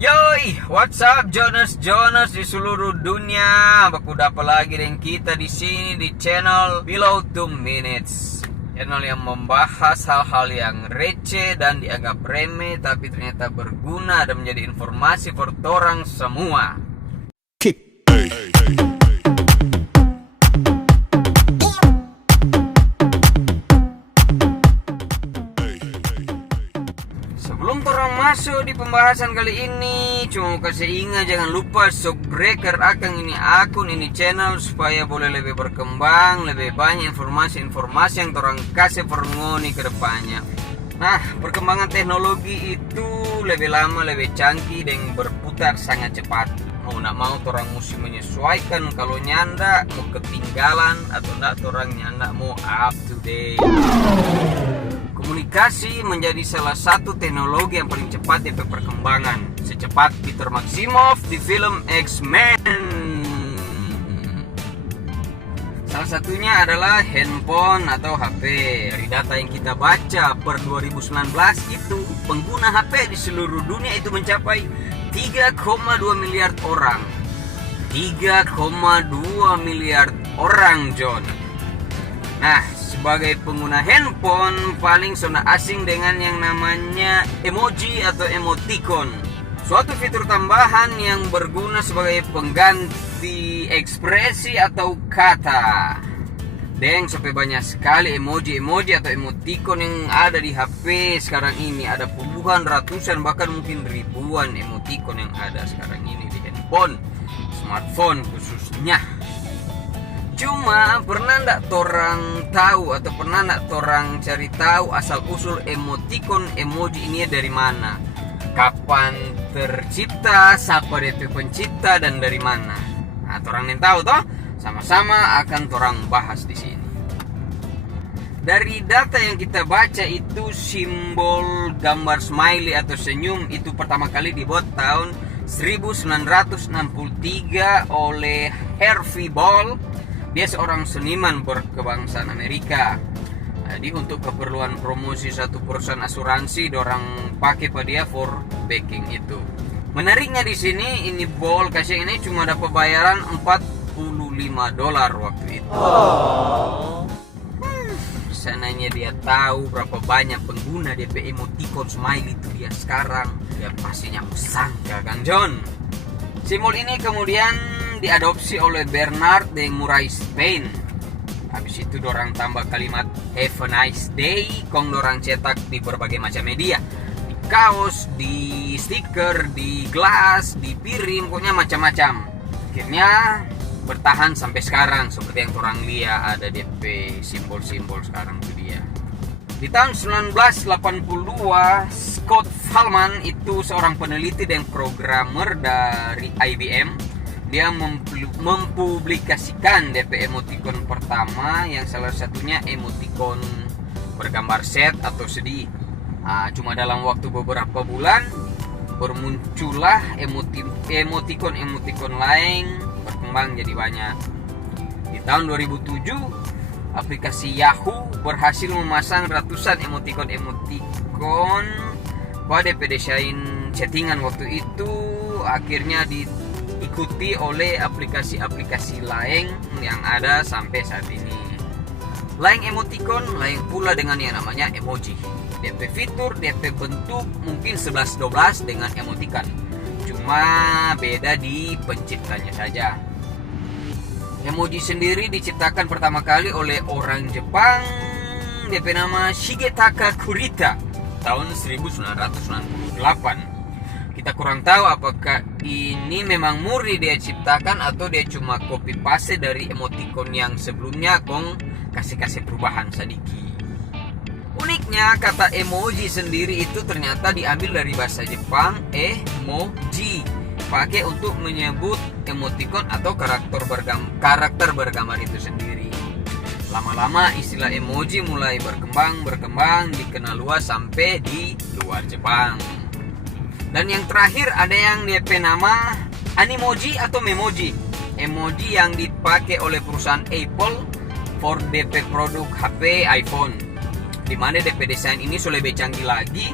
Yoi, what's up Jonas di seluruh dunia. Baku dapat lagi dengan kita di sini di channel Below 2 Minutes. Channel yang membahas hal-hal yang receh dan dianggap remeh tapi ternyata berguna dan menjadi informasi for orang semua. Sebelum orang masuk di pembahasan kali ini, cuma mau kasih ingat jangan lupa subscribe akun ini channel supaya boleh lebih berkembang, lebih banyak informasi-informasi yang orang kasih perngoni ke depannya. Nah, perkembangan teknologi itu lebih lama, lebih canggih dan berputar sangat cepat. Mau nak mau orang mesti menyesuaikan, kalau nyanda mau ketinggalan atau enggak orang nyanda mau up to date. Komunikasi menjadi salah satu teknologi yang paling cepat di perkembangan. Secepat Peter Maximoff di film X-Men. Salah satunya adalah handphone atau HP. Dari data yang kita baca per 2019 itu, pengguna HP di seluruh dunia itu mencapai 3,2 miliar orang. 3,2 miliar orang, John. Nah, sebagai pengguna handphone paling sudah asing dengan yang namanya emoji atau emoticon, suatu fitur tambahan yang berguna sebagai pengganti ekspresi atau kata. Deng, sampai banyak sekali emoji atau emoticon yang ada di HP sekarang ini. Ada puluhan, ratusan, bahkan mungkin ribuan emoticon yang ada sekarang ini di handphone, smartphone khususnya. Cuma pernah ndak torang tahu atau pernah ndak torang cari tahu asal usul emoticon emoji ini dari mana? Kapan tercipta, siapa DP pencipta dan dari mana? Nah, torang yang tahu toh? Sama-sama akan torang bahas di sini. Dari data yang kita baca itu simbol gambar smiley atau senyum itu pertama kali dibuat tahun 1963 oleh Harvey Ball. Dia seorang seniman berkebangsaan Amerika. Jadi untuk keperluan promosi satu perusahaan asuransi, dorang pakai pada dia for backing itu. Menariknya di sini, ini Ball kasih ini cuma dapat bayaran $45 waktu itu. Sananya dia tahu berapa banyak pengguna DP emoticon smiley itu dia sekarang. Dia pastinya sangka Kang John. Simbol ini kemudian diadopsi oleh Bernard de Murai Spain. Habis itu dorang tambah kalimat have a nice day, kong dorang cetak di berbagai macam media, di kaos, di stiker, di gelas, di piring, pokoknya macam-macam. Akhirnya bertahan sampai sekarang seperti yang orang lihat ada DP simbol-simbol sekarang itu dia. Di tahun 1982, Scott Fahlman itu seorang peneliti dan programmer dari IBM. Dia mempublikasikan DP emoticon pertama yang salah satunya emoticon bergambar sad atau sedih. Cuma dalam waktu beberapa bulan bermuncullah emoticon lain berkembang jadi banyak. Di tahun 2007 aplikasi Yahoo berhasil memasang ratusan emoticon pada DP desain chattingan waktu itu. Akhirnya diikuti oleh aplikasi-aplikasi lain yang ada sampai saat ini. Lain emoticon, lain pula dengan yang namanya emoji. DP fitur, DP bentuk mungkin 11-12 dengan emoticon. Cuma beda di penciptanya saja. Emoji sendiri diciptakan pertama kali oleh orang Jepang, DP nama Shigetaka Kurita tahun 1998. Kita kurang tahu apakah ini memang murni dia ciptakan atau dia cuma copy paste dari emoticon yang sebelumnya kong kasih perubahan sedikit. Uniknya kata emoji sendiri itu ternyata diambil dari bahasa Jepang emoji, pakai untuk menyebut emoticon atau karakter bergambar itu sendiri. Lama-lama istilah emoji mulai berkembang dikenal luas sampai di luar Jepang. Dan yang terakhir ada yang DP nama Animoji atau Memoji. Emoji yang dipakai oleh perusahaan Apple for DP produk HP iPhone. Di mana DP desain ini sudah lebih canggih lagi.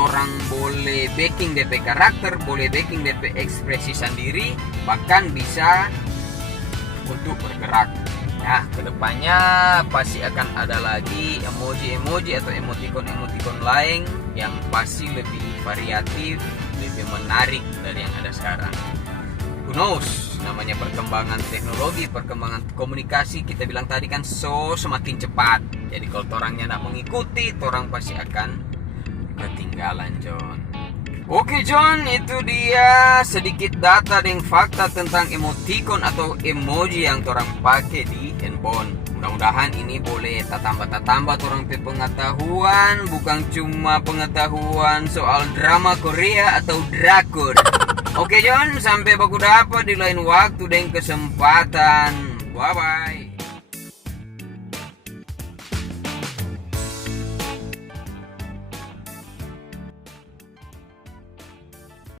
torang boleh backing DP karakter, boleh backing DP ekspresi sendiri, bahkan bisa untuk bergerak. Nah, kedepannya pasti akan ada lagi emoji-emoji atau emoticon-emoticon lain yang pasti lebih variatif, lebih menarik dari yang ada sekarang. Who knows, namanya perkembangan teknologi, perkembangan komunikasi, kita bilang tadi kan semakin cepat. Jadi kalau orangnya nak mengikuti, orang pasti akan ketinggalan, John. Oke John, itu dia sedikit data dan fakta tentang emoticon atau emoji yang orang pakai di handphone. Mudah-mudahan ini boleh tambah orang pengetahuan, bukan cuma pengetahuan soal drama Korea atau drakor. Oke John, sampai baku dapat di lain waktu dan kesempatan. Bye bye.